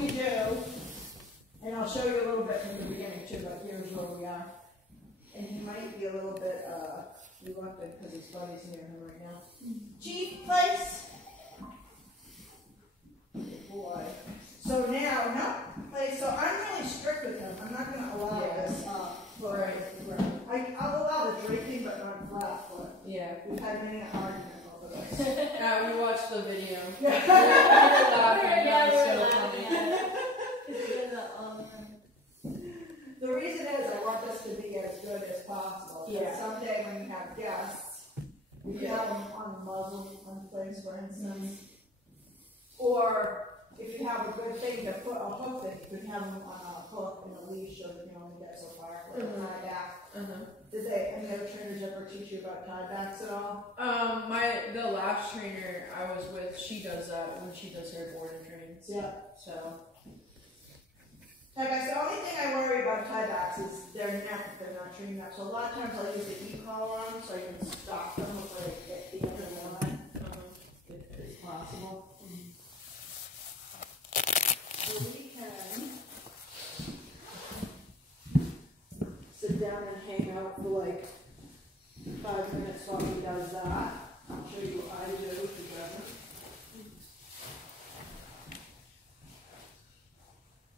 we do, and I'll show you a little bit from the beginning too, but here's where we are. And he might be a little bit reluctant because his buddy's near him right now. Chief, place. Boy. So now, no place. So I'm really strict with him. I'm not going to allow this foot. Right. I'll allow the draping, but not flat foot. Yeah. We've had many arguments over this. Yeah, we watched the video. Yeah. The reason is I want this to be as good as possible. Yeah. Someday when you have guests, you can have them on the muzzle on things, for instance. Or if you have a good thing to put a hook that you can have them on a hook and a leash so that you only get so far, like a tie back. Did any other trainers ever teach you about tie backs at all? The last trainer I was with, she does that when she does her board and trains. Yeah. So. Like I said, the only thing I worry about tie backs is their neck if they're not trained up. So a lot of times I'll use the e-collar on them so I can stop them before they get the other line. If it's possible. So we can sit down and hang out for like 5 minutes while he does that. I'll show you what I do together.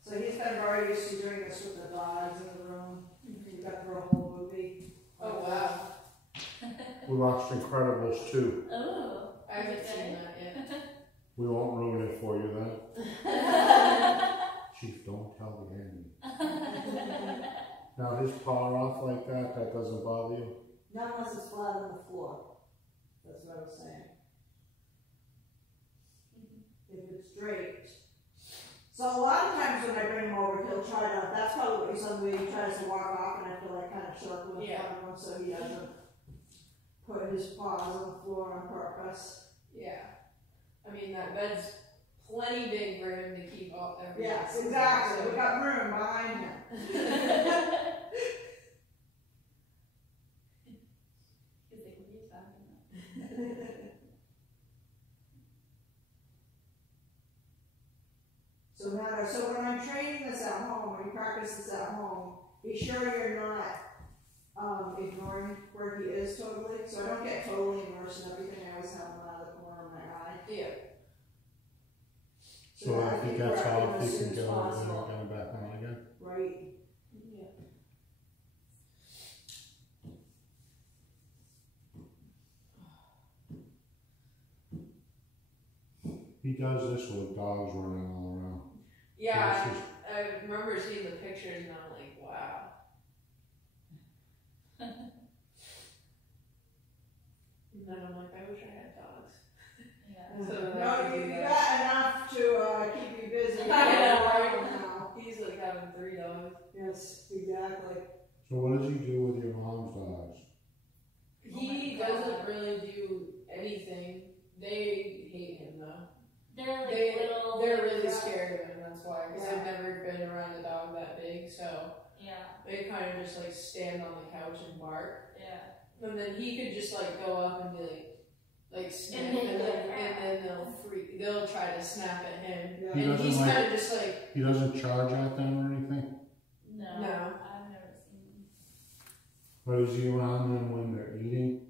So he's kind of already used to doing this with the dogs in the room. You got through a whole movie. Oh wow. We watched Incredibles 2. Oh, I haven't seen that yet. We won't ruin it for you then. Chief, don't tell the enemy. Now his paw off like that, that doesn't bother you? Not unless it's flat on the floor. That's what I was saying. If it's draped. So a lot of times when I bring him over, he'll try to, that's probably what you saw when he tries to walk off and I feel like kind of circle in front of him so he doesn't put his paws on the floor on purpose. Yeah. I mean, that bed's plenty big for him to keep up everything. Yes, exactly. We got room behind him. So when I'm training this at home, when you practice this at home, be sure you're not ignoring where he is totally. So I don't get totally immersed in everything. I always have him out of the corner of my eye. Yeah. So if he gets off, he can get over and get him back on again? Right. Yeah. He does this with dogs running all around. Yeah, I remember seeing the pictures and I'm like, wow. And then I'm like, I wish I had dogs. Yeah. So no, you got enough to keep you busy. I know, right now. He's like having 3 dogs. Yes, exactly. So what does he do with your mom's dogs? He doesn't really do anything. They hate him though. They're like little. They're really scared of him. That's why. Because they've never been around a dog that big, so they kind of just like stand on the couch and bark. Yeah. And then he could just like go up and be like snap, and then they'll try to snap at him. Yeah. And he's kind of just like. He doesn't charge at them or anything. No. I've never seen him. But is he around them when they're eating?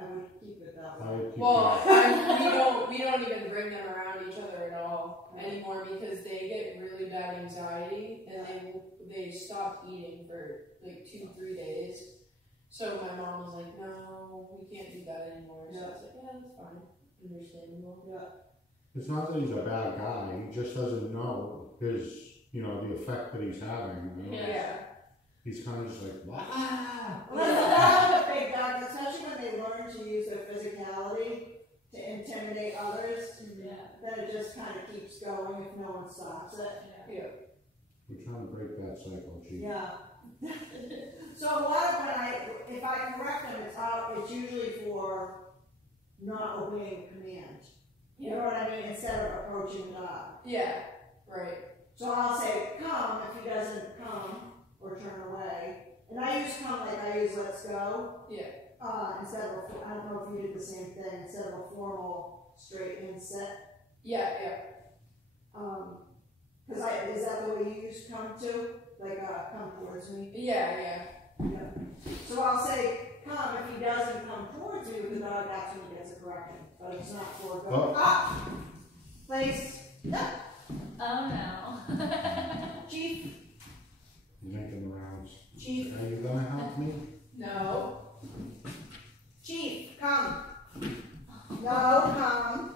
I would keep it that way. Well, we don't even bring them around each other at all anymore because they get really bad anxiety and they stop eating for like 2-3 days. So my mom was like, no, we can't do that anymore. So I was like, yeah, that's fine. Understandable. Yeah. It's not that he's a bad guy. He just doesn't know his, the effect that he's having. Yeah. He's kind of just like, wow. Well, that's the problem with big dogs, especially when they learn to use their physicality to intimidate others. Then it just kind of keeps going if no one stops it. Yeah. We're trying to break that cycle, Chief. Yeah. So a lot of if I correct them, it's usually for not obeying command. You know what I mean? Instead of approaching the dog. Yeah. Right. So I'll say, come, if he doesn't come. Or turn away. And I use come like I use let's go. Yeah. Instead of I don't know if you did the same thing, instead of a formal straight in sit. Yeah. choose come to, like, come towards me. Yeah. So I'll say, come, if he doesn't come towards me with the dog, that's when he gets a correction. But it's not for go, Oh. Place, Oh no. Chief, You're making the rounds. Chief, Are you gonna help me? No. Chief, come. No, come.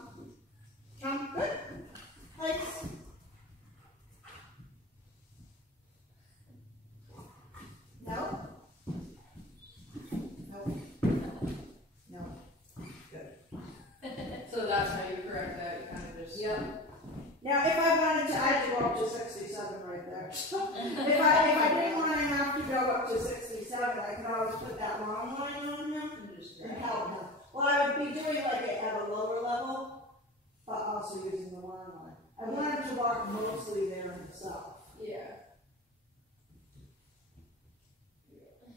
Come, good. Place. No? No. So that's how you correct that. You kind of just. Yep. Now, if I wanted to, I'd go up to 67 right there. if I didn't want to have to go up to 67, I could always put that long line on him and help him. Well, I would be doing like it at a lower level, but also using the long line. I want him to walk mostly there himself. Yeah.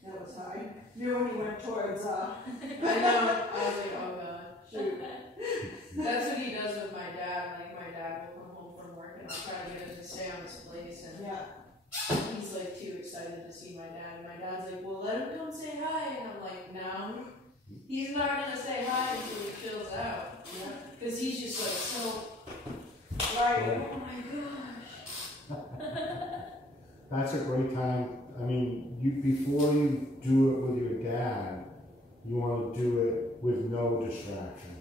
That was hard. Knew when he went towards, I know. I was like, oh god, shoot. That's what he does with my dad. Like, my dad will come home from work and I'll try to get him to stay on his place, and yeah. he's like too excited to see my dad. And my dad's like, well, let him come say hi. And I'm like, no, he's not gonna say hi until he chills out. Because he's just like so. Right. Oh my gosh. That's a great time. I mean, before you do it with your dad, you want to do it with no distraction.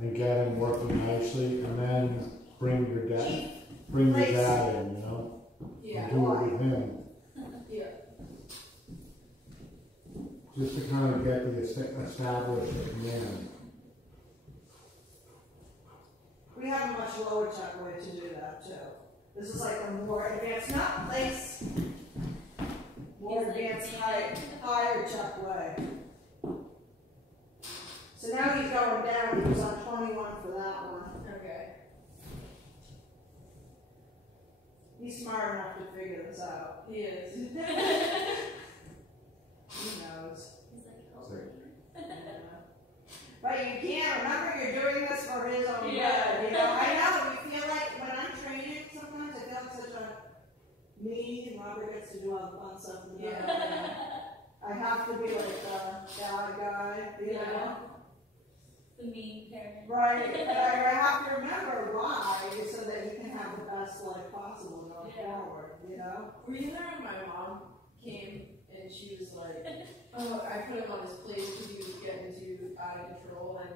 And get him working nicely, and then bring your dad in, you know? Yeah. And do it with him. Yeah. Just to kind of get the established command. We have a much lower chuck way to do that too. This is like a more advanced, not place, more advanced, higher chuck way. So now he's going down. He was on 21 for that one. Okay. He's smart enough to figure this out. He is. He knows. He's like, oh. Sorry. But you can't remember you're doing this for his own good. You know, I know. You feel like when I'm training, sometimes I feel like such a meanie, and Robert gets to do all the fun stuff. And I have to be like the bad guy, you know. The mean parent. Right, but I have to remember why, so that you can have the best life possible going forward, you know? Were you there when my mom came and she was like, oh, I put him on his place because he was getting too out of control, and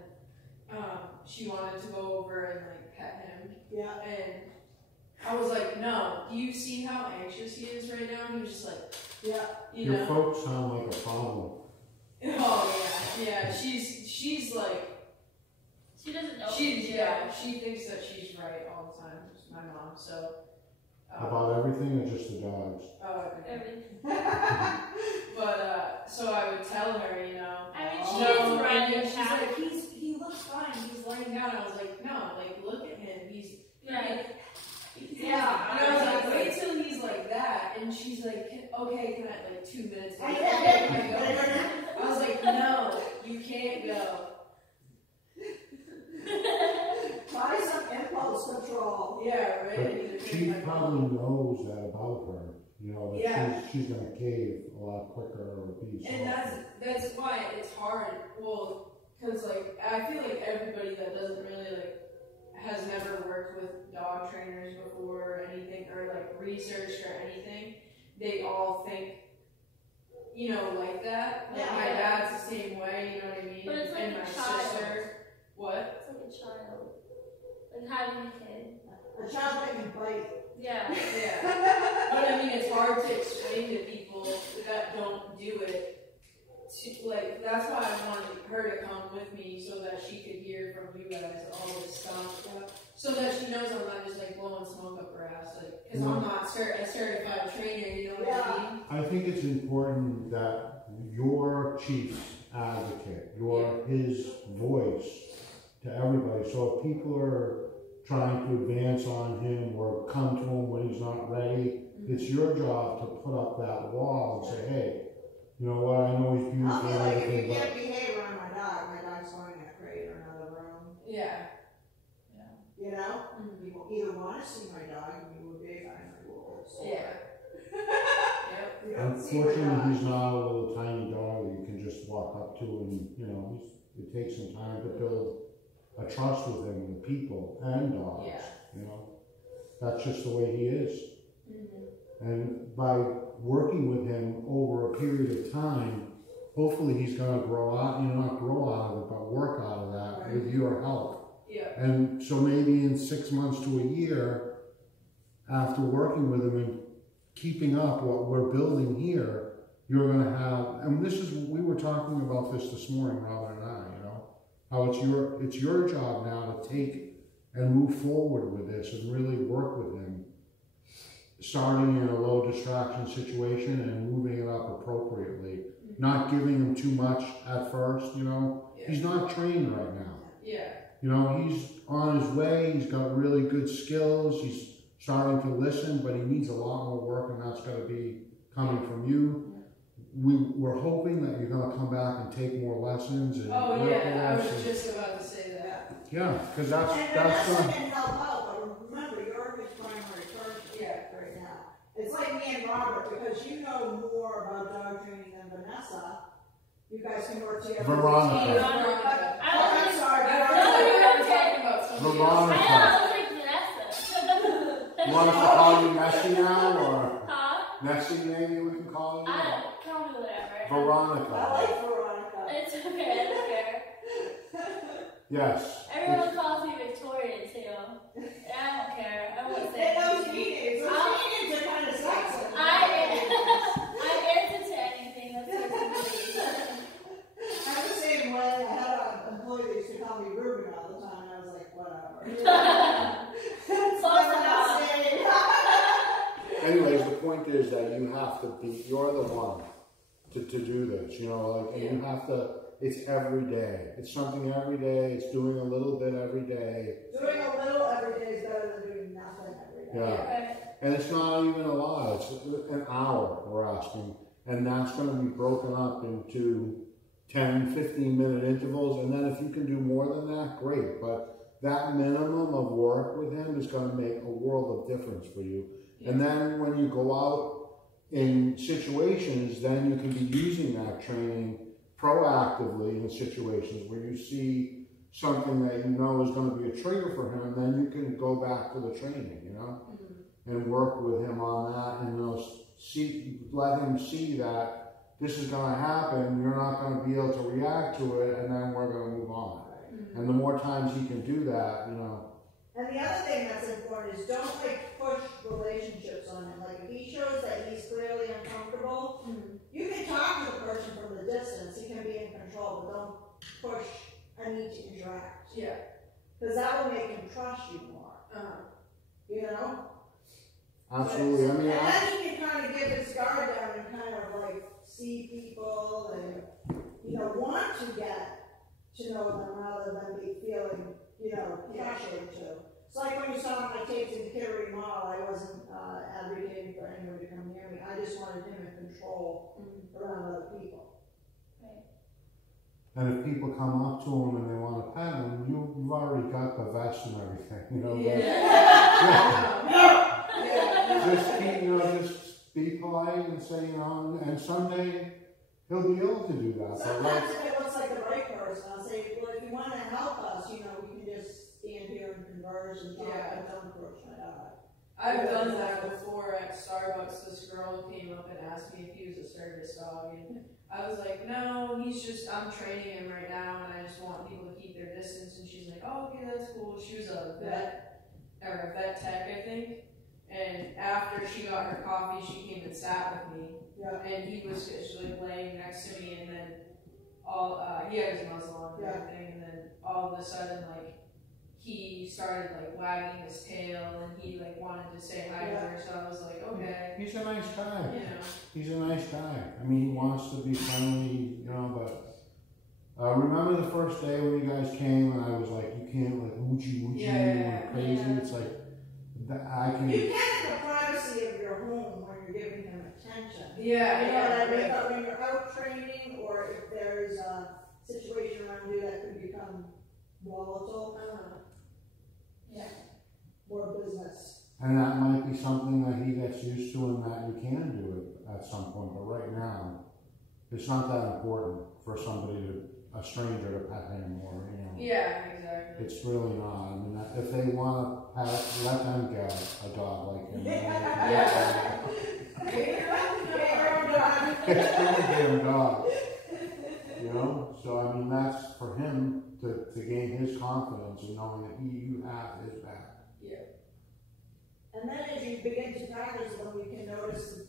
she wanted to go over and like pet him. Yeah. And I was like, no, do you see how anxious he is right now? And he was just like, Yeah. you Your know. folks sound like a problem. Oh yeah, she's like. She doesn't know. She thinks that she's right all the time. It's my mom, so. About everything or just the dogs? Oh, everything. Everything. But so I would tell her, you know. I mean, oh, she no, is right. and she's like, he looks fine. He's laying down. I was like, no, like look at him. He's Right. Yeah. And I was like, wait till he's like that. And she's like, okay, can I like 2 minutes? I I was like, no, you can't go. Try some impulse control. Yeah, right. But she probably knows that about her, you know, that Yeah. she's gonna cave a lot quicker or be And softer. that's why it's hard. Well, because like I feel like everybody that doesn't really like has never worked with dog trainers before or anything, or like researched or anything, they all think, you know, like that. Like Yeah. my dad's the same way, you know what I mean? But it's like and a my child. sister. What? It's like a child. Like having a kid. A child that can bite. Yeah. Yeah. But I mean, it's hard to explain to people that don't do it. Like, that's why I wanted her to come with me so that she could hear from you guys all this stuff. So that she knows I'm not just like blowing smoke up her ass. Like, because I'm not a certified trainer, you know what I mean? I think it's important that your chief's advocate, you're his voice to everybody. So if people are trying to advance on him or come to him when he's not ready, it's your job to put up that wall and say, hey, you know what, I know he's I'll beautiful be and like, if everything, you but can't behave around my dog's going to get crate or another room. Yeah. You know? You will either want to see my dog and you obey my rules. Yeah. don't see her Unfortunately, he's dog. not a little tiny dog that you can just walk up to and, you know, it takes some time to build a trust with him, with people and dogs, Yeah. you know. That's just the way he is. Mm-hmm. And by working with him over a period of time, hopefully he's gonna grow out, you know, not grow out of it, but work out of that with your help. Yeah. And so maybe in 6 months to a year, after working with him and keeping up what we're building here, you're gonna have, and this is, we were talking about this morning, Robin and I, you know, how it's your job now to take and move forward with this and really work with him, starting in a low distraction situation and moving it up appropriately, not giving him too much at first, you know. Yeah. He's not trained right now. Yeah. You know, he's on his way, he's got really good skills, he's starting to listen, but he needs a lot more work, and that's gotta be coming from you. We're hoping that you're gonna come back and take more lessons and Oh work with yeah, I us was and- just about to say that. yeah, because that's And gonna, can help out, but remember, you're his primary person right now. It's like me and Robert, because you know more about dog training than Vanessa. You guys can work together. Veronica. Veronica. Oh, I don't I'm think- sorry, I Veronica. thought we were talking about something Veronica. I know, I was like Vanessa. you want us to call you Nessie now, or Huh? Nessie maybe we can call you? Call me whatever. I Veronica. like Veronica. It's okay, I don't care. Yes. Everyone calls me Victoria too. And I don't care. I won't say And those anything. meetings are kind of sexy. I'm into anything that's sexy. I'm the same way. I had an employee that used to call me Ruben all the time, and I was like, whatever. Close enough. Anyways, the point is that you have to be, you're the one to do this, you know, like, and you have to, it's every day. It's something every day, it's doing a little bit every day. Doing a little every day is better than doing nothing every day. Yeah. Right. And it's not even a lot, it's an hour we're asking. And that's gonna be broken up into 10, 15-minute intervals. And then if you can do more than that, great. But that minimum of work with him is gonna make a world of difference for you. And then when you go out in situations, then you can be using that training proactively in situations where you see something that you know is going to be a trigger for him, then you can go back to the training, you know, and work with him on that, and, you know, let him see that this is going to happen, you're not going to be able to react to it, and then we're going to move on. And the more times he can do that, you know. And the other thing that's important is don't push relationships on him. Like if he shows that he's clearly uncomfortable, you can talk to the person from the distance. He can be in control, but don't push a need to interact. Yeah. Because that will make him trust you more. You know? Absolutely. I mean, and then he can kind of get his guard down and kind of see people and, you know, want to get to know them rather than be feeling, you know, pressured to. It's like when you saw my tapes in Kittery Mall, I wasn't advocating for anyone to come near me. I just wanted him in control around other people. and if people come up to him and they want to pet him, you've already got the vest and everything, you know. Just keep, you know, just be polite and say, you know, and someday he'll be able to do that. Sometimes if it looks like the right person, I'll say, well, if you want to help us, you know, we can just stand here and converse and talk, but don't approach my dog. I've done that before at Starbucks. This girl came up and asked me if he was a service dog, and I was like, no, he's just, I'm training him right now, and I just want people to keep their distance. And she's like, oh, okay, that's cool. She was a vet, or a vet tech, I think. And after she got her coffee, she came and sat with me. Yeah. And he was just laying next to me, and then he had his muzzle on and everything, and then all of a sudden, he started wagging his tail, and he wanted to say hi to her. So I was like, okay, He's a nice guy. you know. He's a nice guy. I mean, he wants to be friendly, you know, but remember the first day when you guys came and I was like, you can't oochie and crazy. Yeah. It's like, I can. You can in the privacy of your home when you're giving him attention. Yeah, You know what I mean? right. But when you're out training, or if there's a situation around you that could become volatile, more business. And that might be something that he gets used to and that you can do it. at some point, but right now, it's not that important for a stranger to pet him or, you know. Yeah, exactly. It's really not. I mean, if they want to pet, let them get a dog like him. Yeah. It's a damn dog. You know? So, I mean, that's for him to gain his confidence and knowing that you have his back. And then as you begin to practice them, you can notice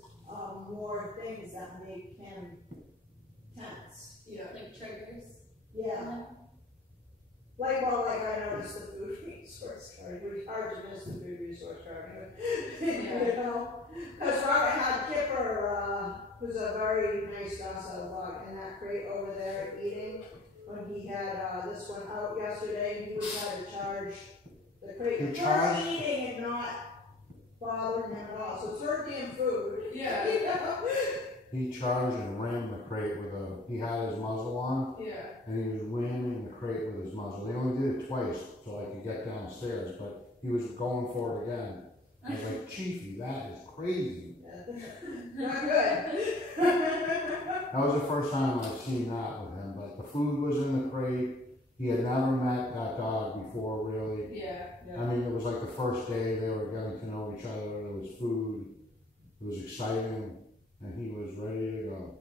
more things that make him tense. Yeah. Like triggers. Yeah. Like I noticed the food resource card. It was hard to miss the food resource card. You know? Because Robert had Kipper, who's a very nice docile dog, in that crate over there eating. When he had this one out yesterday, he was trying to charge the crate for eating and not bothering him at all. So it's her damn food. Yeah. You know? He charged and rammed the crate he had his muzzle on, Yeah. and he was ramming the crate with his muzzle. They only did it twice so I could get downstairs, but he was going for it again. I was like, Chiefy, that is crazy. Not good. That was the first time I've seen that with him, but the food was in the crate. He had never met that dog before, really. Yeah. I mean, it was like the first day they were getting to know each other. There was food. It was exciting, and he was ready to go.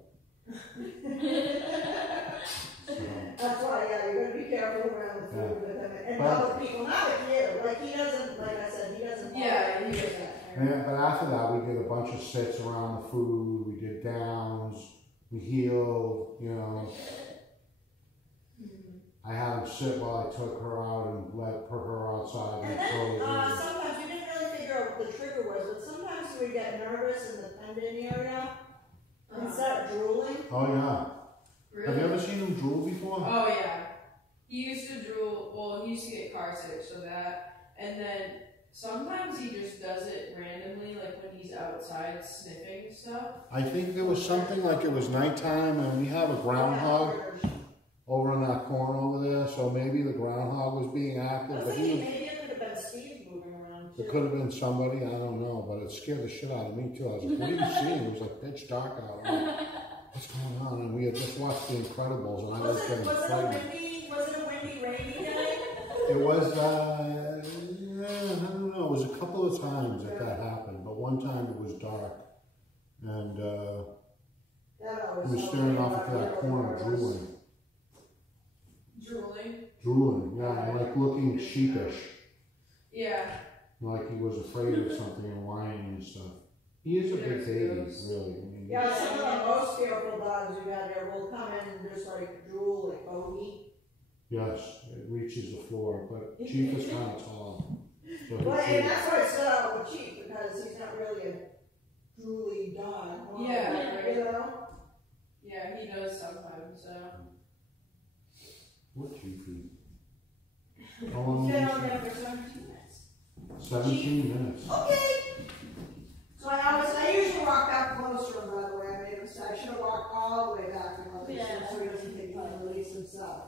So, That's why, yeah, you're gonna be careful around the food with him and But- other people, not with you. Like he doesn't, like I said, he doesn't. Yeah, follow he you. and, but after that, we did a bunch of sits around the food. We did downs. We healed, you know. I had him sit while I took her out and put her outside. And then sometimes we didn't really figure out what the trigger was, but sometimes we would get nervous in the tendon area and start drooling. Oh yeah. Really? Have you ever seen him drool before? Oh yeah. He used to drool. Well, he used to get car sick, so that, and then sometimes he just does it randomly, like when he's outside sniffing stuff. I think there was something like it was nighttime, and we have a groundhog over in that corner over there, so maybe the groundhog was being I active, was but thinking maybe it could have been Steve moving around too. it could have been somebody, I don't know, but it scared the shit out of me too. I was like, what are you seeing? It was like pitch dark out. I'm like, what's going on? And we had just watched The Incredibles, and I was getting frightened. Was it a windy, rainy day? It was, I don't know, it was a couple of times that happened, but one time it was dark, and he was staring off into that corner drooling. Drooling, yeah, and like looking sheepish. Yeah. Like he was afraid of something and whining and stuff. He is a big baby, really. I mean, Yeah, some of the most fearful dogs we got here will come in and just like drool like bogey. yes, it reaches the floor, but Chief is kind of tall. So Well, and that's why I stood out with Chief, because he's not really a drooly dog. Yeah, You know? Yeah, he does sometimes. So. what Chiefy? How long He's been was on he? there for 17 minutes. 17 minutes. Okay. So I usually walk back closer, by the way. I made a mistake. I should have walked all the way back to Mother's Yeah. so he doesn't think he can release himself.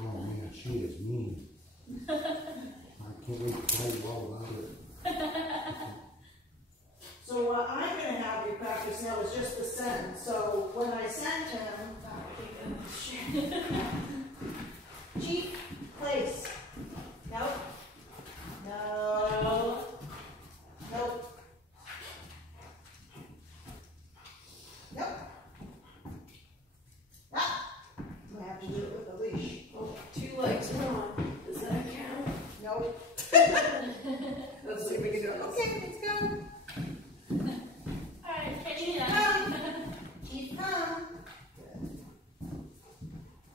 Oh man, she is mean. I can't wait to tell you all about it. So what I'm going to have you practice now is just the send. So when I send him, Chief, place. Nope. No. Nope. Nope. Ah. I have to do it with a leash. Oh, 2 legs on. Does that count? nope. Let's see if we can do it. Okay, let's go. Alright, catching up. Come. Chief, come.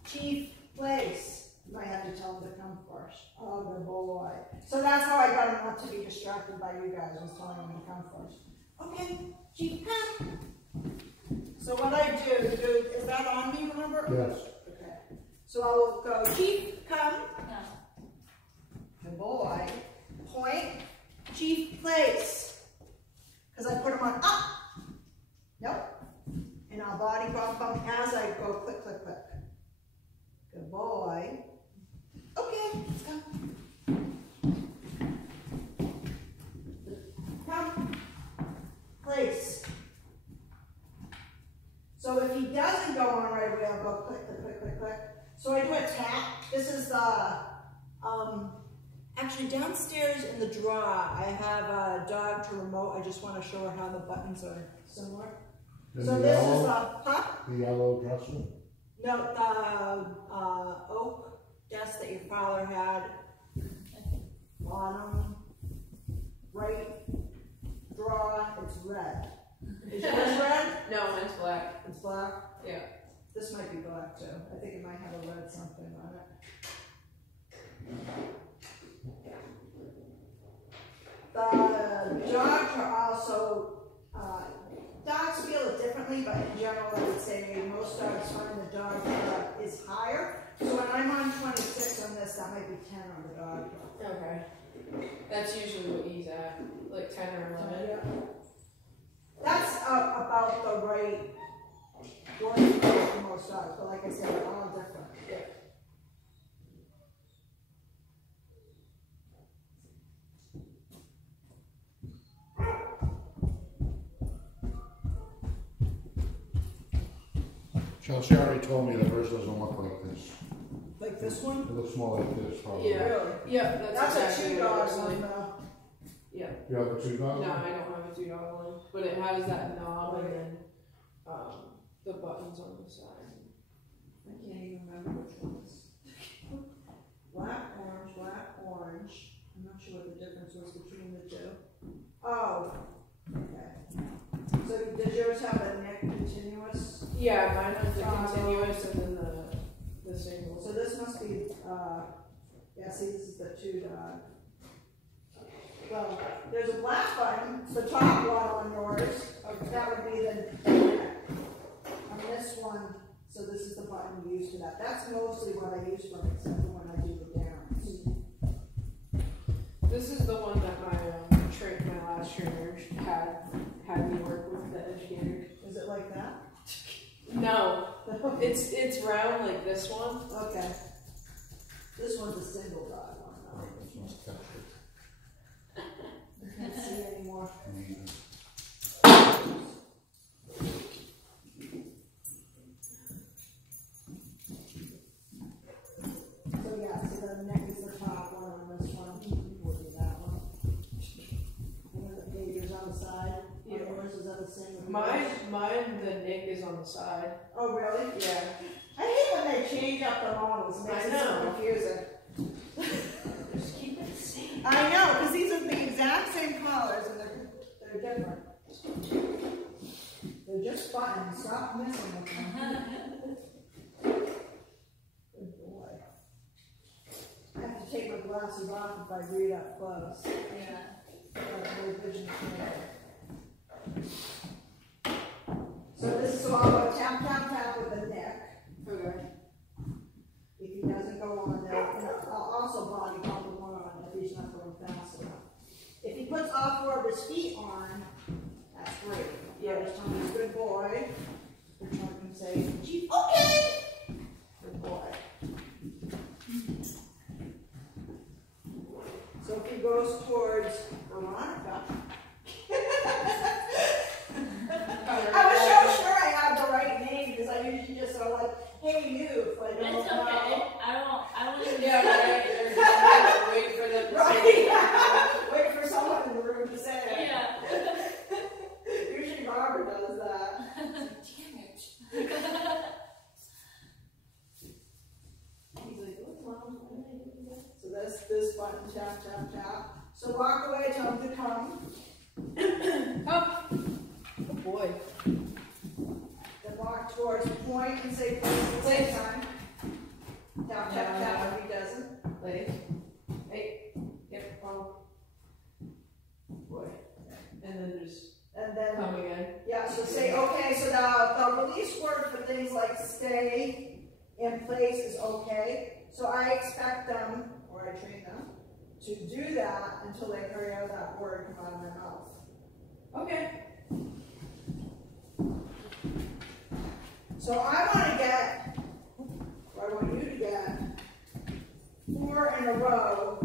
Chief, place. You might have to tell him to come first. Oh, good boy. So that's how I got him not to be distracted by you guys, was telling him to come first. Okay, Chief, come. So what I do, is that on me, remember? Yes. Okay. So I will go, Chief, come. No. Good boy. Point. Chief, place. Because I put him on up. Nope. And I'll body bump bump as I go click, click, click. Good boy. Okay, let's go. Come. Place. actually downstairs in the drawer, I have a dog to remote. I just want to show her how the buttons are similar. And So the this is yellow, a, huh? the yellow dresser? No, the oak desk that your father had, bottom right drawer, it's red. Is yours red? No, mine's black. It's black? Yeah. This might be black too. I think it might have a red something on it. The dogs are also, dogs feel it differently, but in general I would say most dogs find the dog is higher. So when I'm on 26 on this, that might be 10 on the dog. Okay. That's usually what he's at, like 10 or 11. Yeah. That's about the right wording for most dogs, but like I said, they're all different. Yeah. Chelsea already told me that hers doesn't look like this. Like this one? It looks more like this probably. Yeah. Really? Yeah, That's exactly a two what it dog looks one like. though. Yeah. You have a two dog? No, I don't have a 2-dog one, but it has that knob and then the buttons on the side. I can't even remember which ones. Black, orange. I'm not sure what the difference was between the two. Oh, okay. So does yours have a neck continuous? Yeah, mine has the continuous and then the single. So this must be, yeah, see, this is the two dog. Well, there's a black button, it's the top one on yours. That would be the neck. On this one, so this is the button we use for that. That's mostly what I use for it, except for when I do the downs. This is the one that my last trainer had me work with, the educator. Is it like that? No, it's round like this one. Okay. This one's a single dog one though. This one's textured. I can't see anymore. So yeah, so the neck is the top one on this one. We'll do that one. And then the pager's on the side. Yeah. Yours, is that the same with yours? Mine, the nick is on the side. Oh, really? Yeah. I hate when they change up the models. It makes I it so know. confusing. Just keep it the same. I know, because these are the exact same colors and they're different. They're just buttons. Stop messing with them. Good boy. I have to take my glasses off if I read up close. Yeah. My vision is so this is all about tap, tap, tap with the neck. Okay. If he doesn't go on there, and I'll also body pump the one on if he's not going fast enough. If he puts all 4 of his feet on, that's great. Yeah. Just tell him he's a good boy. Which one can say, gee, okay! Good boy. So if he goes towards Veronica, I was so sure I had the right name because I usually just sort of like, hey you, if I don't It's okay. I won't even Yeah, right. They're just wait for them to Right. say Wait for someone in the room to say it. Yeah. Usually Robert does that. Damn it. He's like, oh, Mom, why did I do that? So this button, tap, tap, tap. So walk away, tell him to come. Up. Oh boy. Then walk towards point and say please at the same time. Tap, tap, tap if he doesn't. Ladies. Hey. Yep. Boy. And then just And then, come again. yeah, so say, okay, so the release word for things like stay in place is okay. So I expect them, or I train them, to do that until they hear that word come out of their mouth. Okay. So I want to get, or I want you to get 4 in a row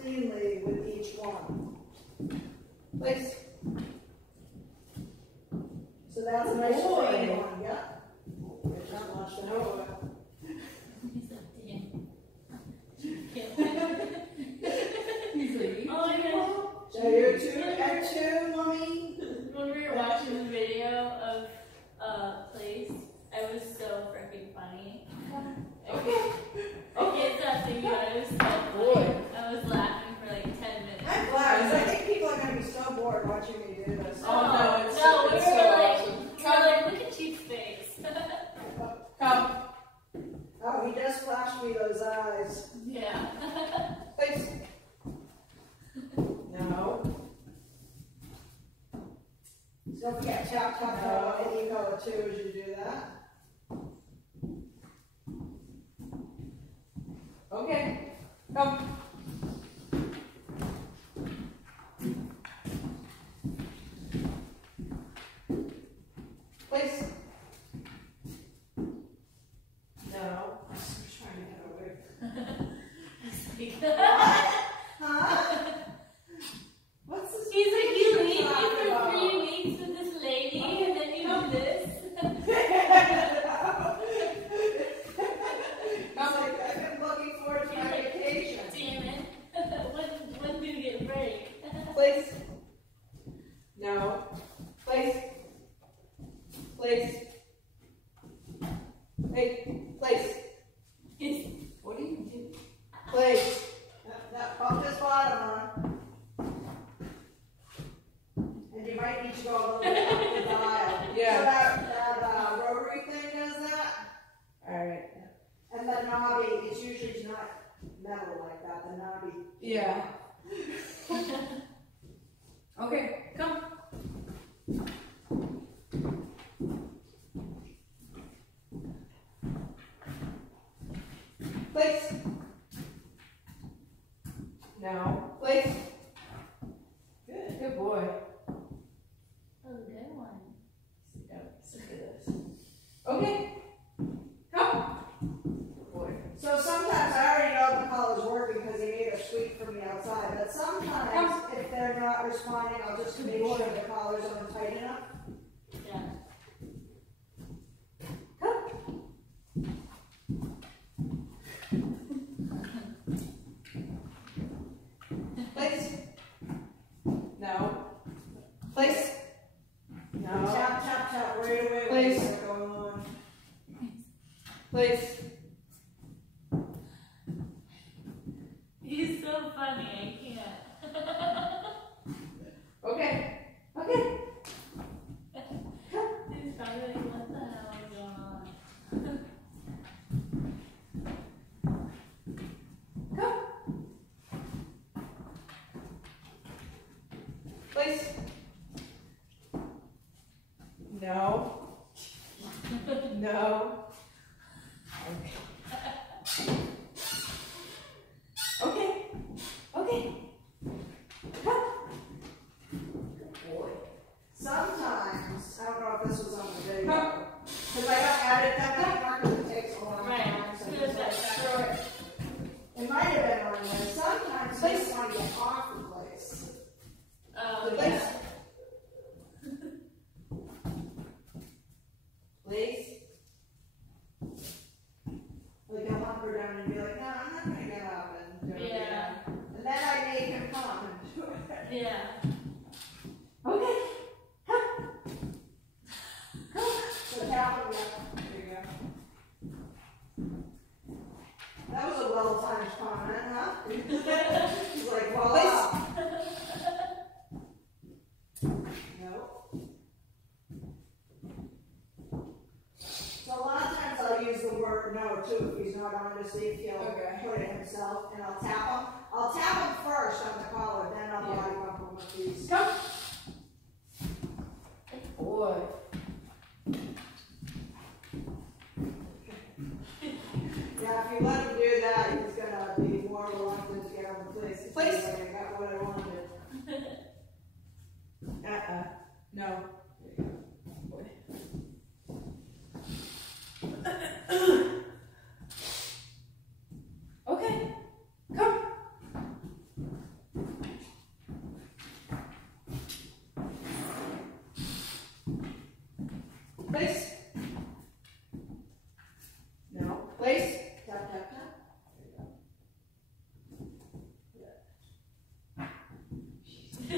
cleanly with each one. Place. So that's a nice Boy. clean one, yeah. I just watched it over. He's like, damn. Can't So you're two, mommy? When we were watching the video of Place, it was so freaking funny. Okay. I can't stop thinking about it. It was so funny. I was laughing for like 10 minutes. I'm glad, 'cause I think people are gonna be so bored watching me do this. Oh, no, it's we so were awesome. we were like, look at Chief's face. Come. Oh, he just flashed me those eyes. Yeah. Place. No. Don't forget tap, tap, tap, and you know it too as you do that. Okay. Come. Place. No. I'm just trying to get away. Huh? What's this? He's like, you leave me talking for about? 3 weeks with this lady, and then you do this. It's like, I've been looking forward to my vacation. Damn it. When do you get a break? Place. No. Place. Place. Hey, place. What do you do? Place. That pump this bottom on. And you might need to go a little bit up the dial. Yeah. So that rotary thing does that. Alright. And the knobby, it's usually not metal like that, the knobby. Yeah. Okay, come. Place. No. Place. Good. Good boy. Oh, good one. Okay. Come. Good boy. So sometimes I already know the collar's working because he made a squeak for me outside, but sometimes if they're not responding, I'll just make sure the collar's on tight enough. Yeah. Place. No. Place. No. Tap, tap, tap, right away. Please. What's going on? Place. He's so funny, I can't. Okay. Okay. He's probably like, what the hell is going on? Come. Place. No. No. Okay. Okay. Come. Good boy. Sometimes, I don't know if this was on the video, Huh? because I don't edit that anymore because it takes a long Right. time. So So just that's like, that. throw it. It might have been on there. Sometimes you just want to get off the place. Oh, Place. yeah. Place. Like I'll hunker down and be like, no, I'm not going to get up and do it. Yeah. And then I make him come and do it. Yeah. Okay. So tap him up. There you go. That was a well-timed comment, huh? He's like, voila. No. So a lot of times I'll use the word no too if he's not on to see if he'll Okay. put it himself, and I'll tap him. I'll tap him first on the collar, then I'll Yeah. body bump him with these. Come. Good boy. Yeah, if you let him do that, he's gonna be more reluctant to get on the place. He's Place. like, I got what I wanted. No. Okay. Come. Place. No. Place. Tap, tap, tap. There you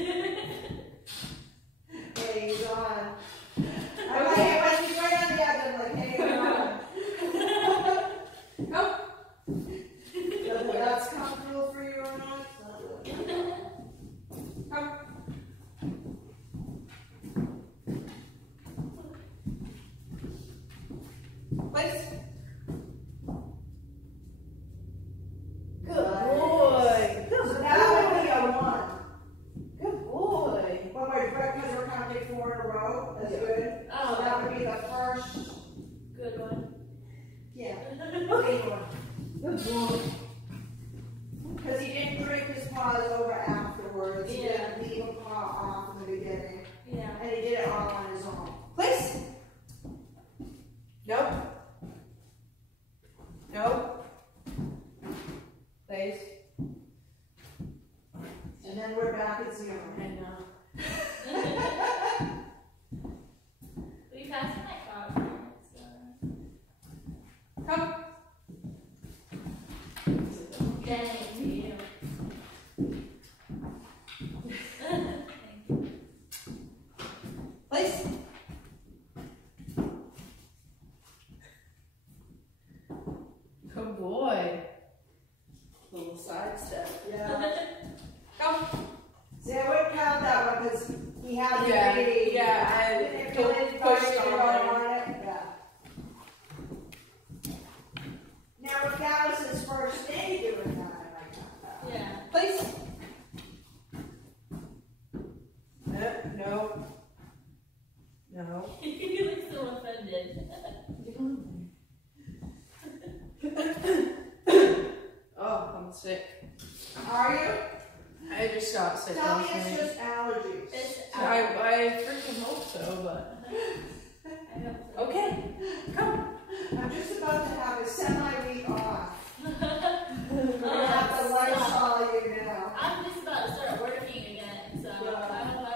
And then we're back at zero. I know. We passed my car. Come. Thank you. Place. Good boy. Little side step. Yeah. Come. See, I wouldn't count that one because he had Yeah, the baby. yeah, I If pushed you didn't on push it. it, yeah. Now, if that was his first day doing that, I might count that. Yeah. Place. No. No. You look so offended. Oh, I'm sick. Are you? I just got sick. Tell me last it's night. just allergies. It's I freaking hope so, but I hope so. okay. Come. I'm just about to have a semi-week off. I'm Oh, gonna have to that lifestyle you now. I'm just about to start working again, so I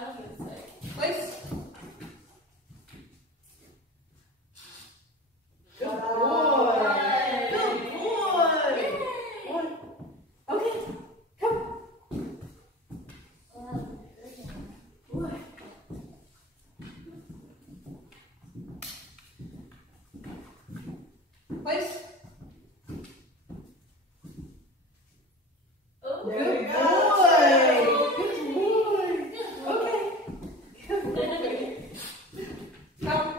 don't get sick. Place. Good boy. boy. Good boy. One. Okay. Come. Boy. Place. Oh, There you Good go. boy. Good boy. Okay. Good boy. Come.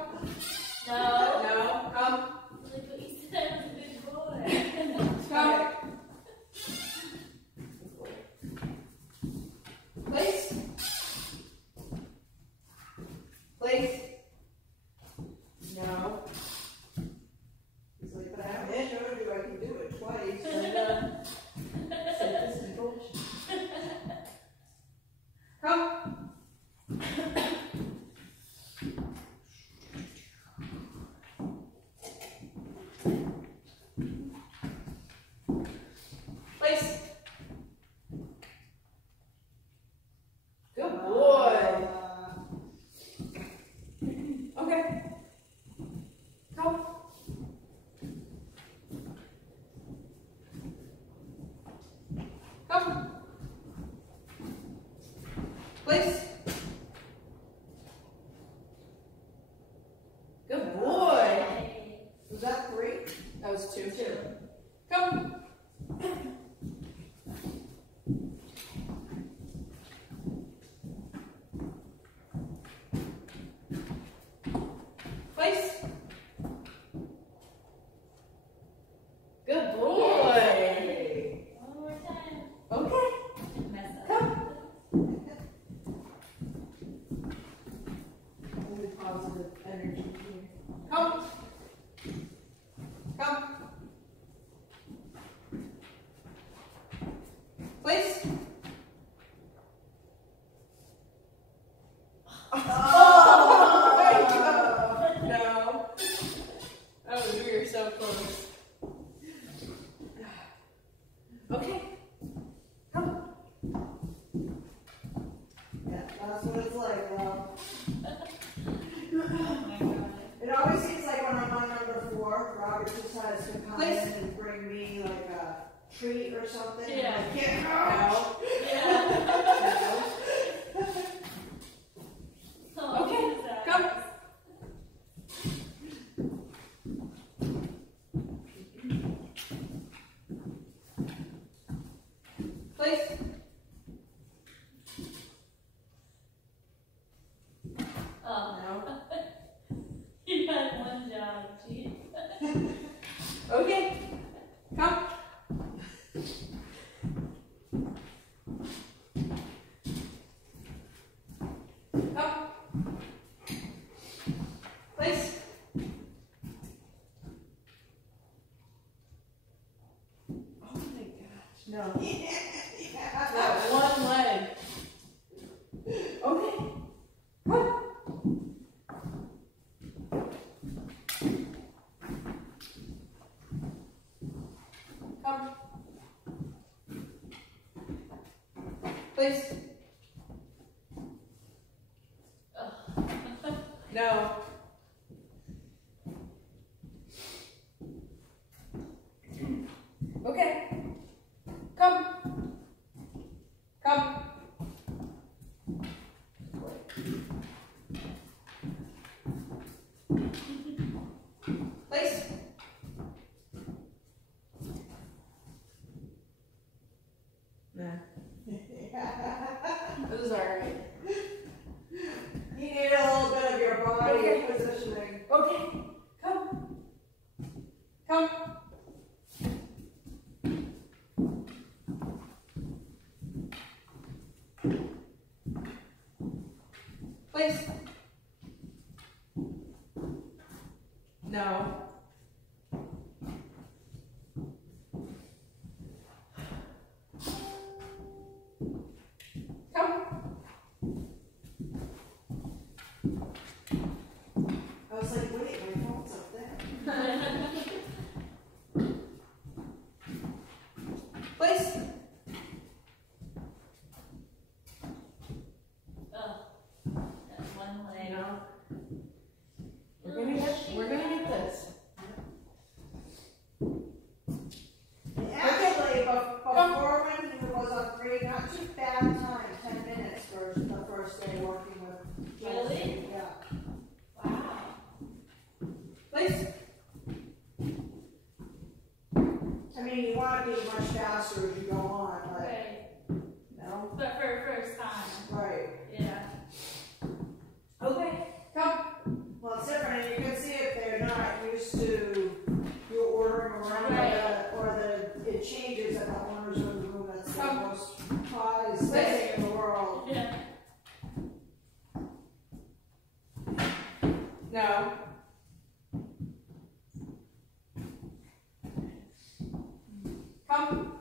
No. No. Come. Like what you said was a good boy. Come. Place. Place. No. He's like, but I haven't showed you I can do it twice. Said this is bullshit. Come. Place. Good boy. Okay. Come. Come. Place. Good boy. Was that 3? That was 2. Come. Place. Good boy. One more time. Okay. Mess up. Come. Only positive energy here. Come. Come. Place. Oh my God. No. Oh, we were so close. Okay. Come. Yeah, that's what it's like, well. Oh my god. It always seems like when I'm on number 4, Robert just has to come Please. in and bring me like a treat or something. and Yeah. I can't No. Yeah. Oh, Okay, sad. come. Place. Oh, No. you had one job, geez. Okay. Come. Please. No. Okay. Come. Come. Place. Nah. This is alright. You need a little bit of your body positioning. Okay. Come. Come. Place. No. Come. I was like, wait, my phone's up there. Place. That's one leg. No. We're gonna get this. And actually, before when he was on three, not too bad time, 10 minutes for the first day working with. Really? Yeah. Wow. Place. I mean, you want to be much faster as you go on, but, Right. no. But for first time. Right. Yeah. Okay. Come. Well, it's different, and you can see if they're not used to you ordering around, Right. or it changes at the owner's room. That's the Come. most prized thing in the world. Yeah. No. Come.